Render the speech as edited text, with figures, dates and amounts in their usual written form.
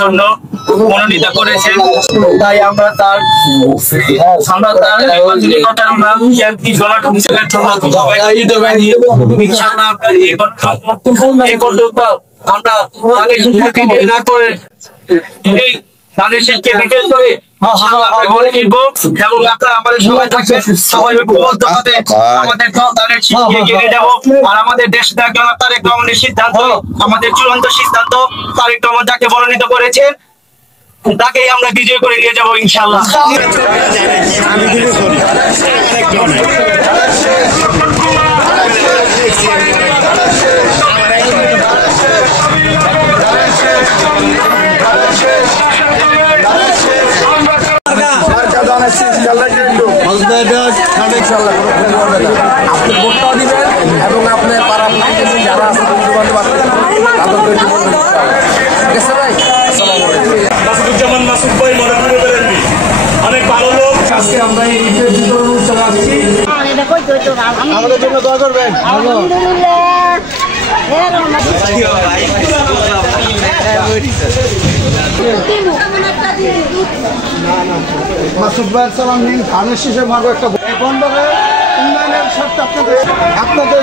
জন্য মনোনীত করেছেন, তাই আমরা তার আমরা না করে আমাদের দেশ তারেক রহমানের সিদ্ধান্ত, আমাদের চূড়ান্ত সিদ্ধান্ত, তারেক রহমান যাকে মনোনীত করেছেন তাকেই আমরা বিজয় করে নিয়ে যাবো ইনশাআল্লাহ। আপনি ভোটটাও দিবেন এবং আপনার পাড়া যারা আছে অনেক ভালো লোক। আজকে আমরা এই চলে আসছি, আমাদের জন্য দোয়া করবেন। মাসুদ ভাইয়ের সালাম নিন, ধানের শীষের মাগো একটা বন্ধ উন্নয়নের স্বার্থে আপনাদের